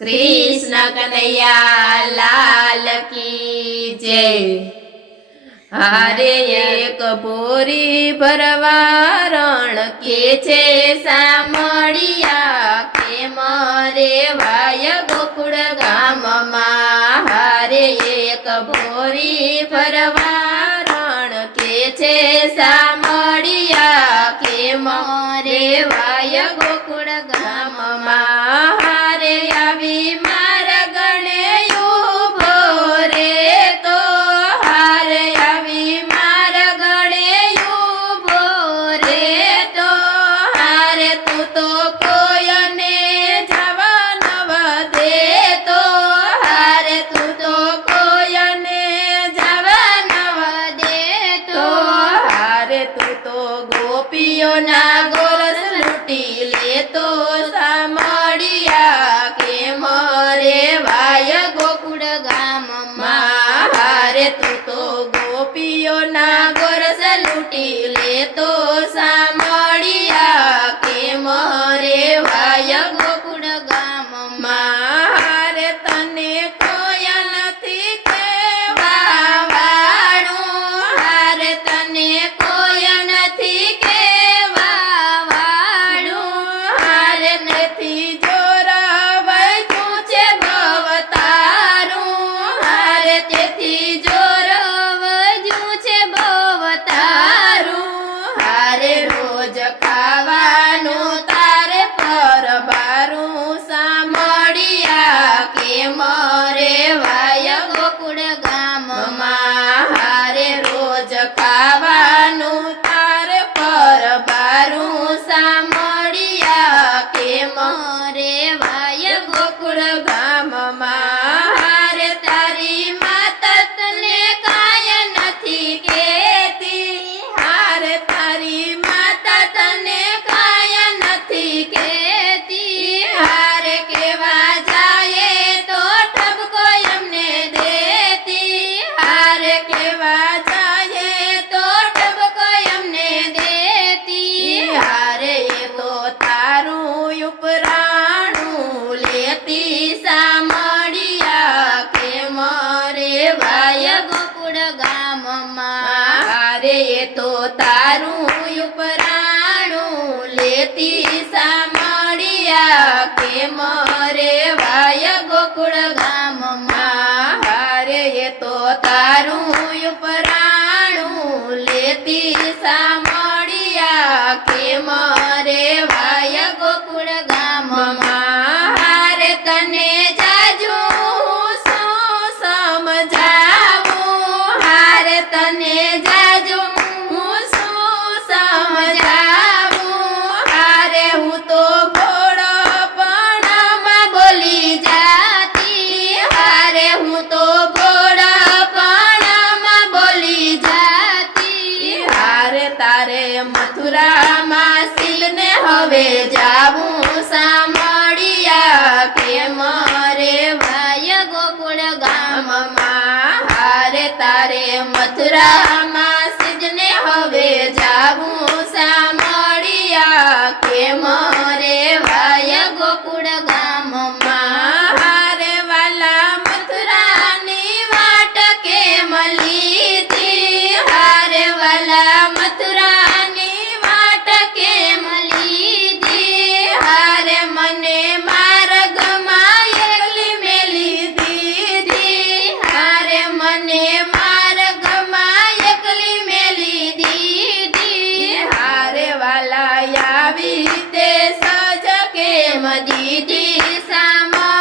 कृष्ण कन्हैया लाल की जय। हारे एक बोरी भरवा रण के छे सामळिया के मरे वाय गोकुळ गामમાં। हारे एक बोरी भरवा रण के छे सामळिया के मरे वाय गोकुळ गामમાં। हारे आवी मारा गणे उभो रे तो हारे आवी मारा गणे उभो रे तो हारे तू तो कोयने जवा नव दे तो हारे तू तो कोयने जवा नव दे तो हारे तू तो गोपियों ना गोरस लूटी ले तो सामळिया के मरे वाय गोकुळ गामમાં। हारे तू तो गोपियों ना गोरस लूटी ले तो सामळिया के मरे वाय गोकुळ गामમાં। हारे तने कोय નથી કહેવાવાળું हारे तने कोय નથી કહેવાવાળું हारे નથી જોરાવતું છે ભવતારું हारे તેથી જોરાવતું છે ભવતારું हारे રોજ ખાવાનું તારે પરબારું સામળિયા કે મરે વાય ગોકુળ ગામમાં। હારે રોજ ખાવાનું તારે પરબારું સામળિયા કે મરે વાય ગોકુળ ગામમાં। હારે તારી માતા તને કાંઈ નથી કહેતી હારે તારી માતા તને કાંઈ નથી કહેતી હારે કેવા જાય તો ઠપકો એમને દેતી હારે કેવા જાય તો ઠપકો એમને દેતી હારે એ તો તારું ઉપરાણું લેતી સામળિયા કે મરે વાય ગોકુળ ગામમાં। હારે એ તો તારું ઉપરાણું લેતી સામળિયા કે મરે વાય ગોકુળ ગામમાં। હારે એ તો તારું ઉપરાણું લેતી સામળિયા કે મરે વાય ગોકુળ ગામમાં। હારે તને જાજુ શું સમજાવું હારે તને જાજુ શું સમજાવું હારે હું તો ભોળાપણામાં બોલી જાતી હારે હું તો ભોળાપણામાં બોલી જાતી હારે તારે મથુરામાં સીલને હવે જાવું સામળિયા કે મરે વાય ગોકુળ ગામમાં। હારે તારે મથુરામાં સીજને હવે જાવું સામળિયા કે મરે વાય ગોકુળ ગામમાં। હારે વાલા મથુરાની વાટ કેમ લીધી હારે વાલા મથુરાની વાટ કેમ લીધી હારે મને માર્ગમાં એકલી મેલી દીધી હારે મને માર્ગમાં એકલી મેલી દીધી હારે વાલા આવી તે સજ કેમ દીધી સામળિયા